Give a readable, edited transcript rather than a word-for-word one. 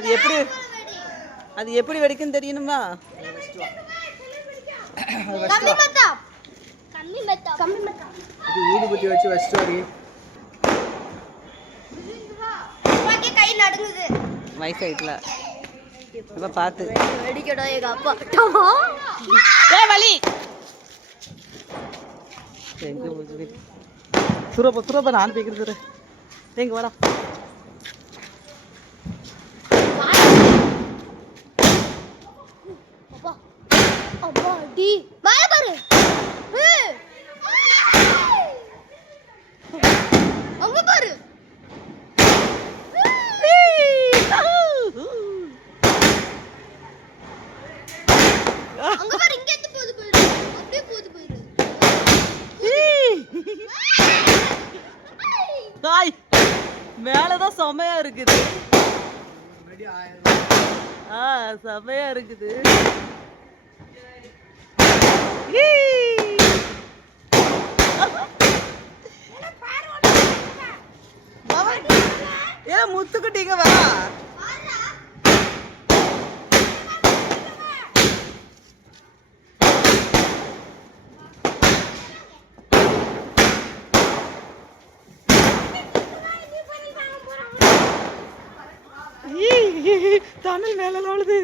அது எப்படி வெடிக்குன்னு தெரியணுமா? ஊதுபத்தி வச்சு வச்சுட்டு கை நடுங்குது வயசாயிட்டல அப்ப பார்த்து வெடிக்கடா எங்க அப்பா வலி எங்க போகுது சுரப்ப நான் பேக்கிறது எங்க வரா அப்பா டி மேல பாரு அங்க பாரு அங்க பாரு இங்க எந்த போது போயிரு அப்படியே போது போயிரு ஹாய் மேலதான் செமையா இருக்குது செமையா இருக்குது ஏன் முத்துக்குட்டிங்க வா தமிழ் மேல வாழுது.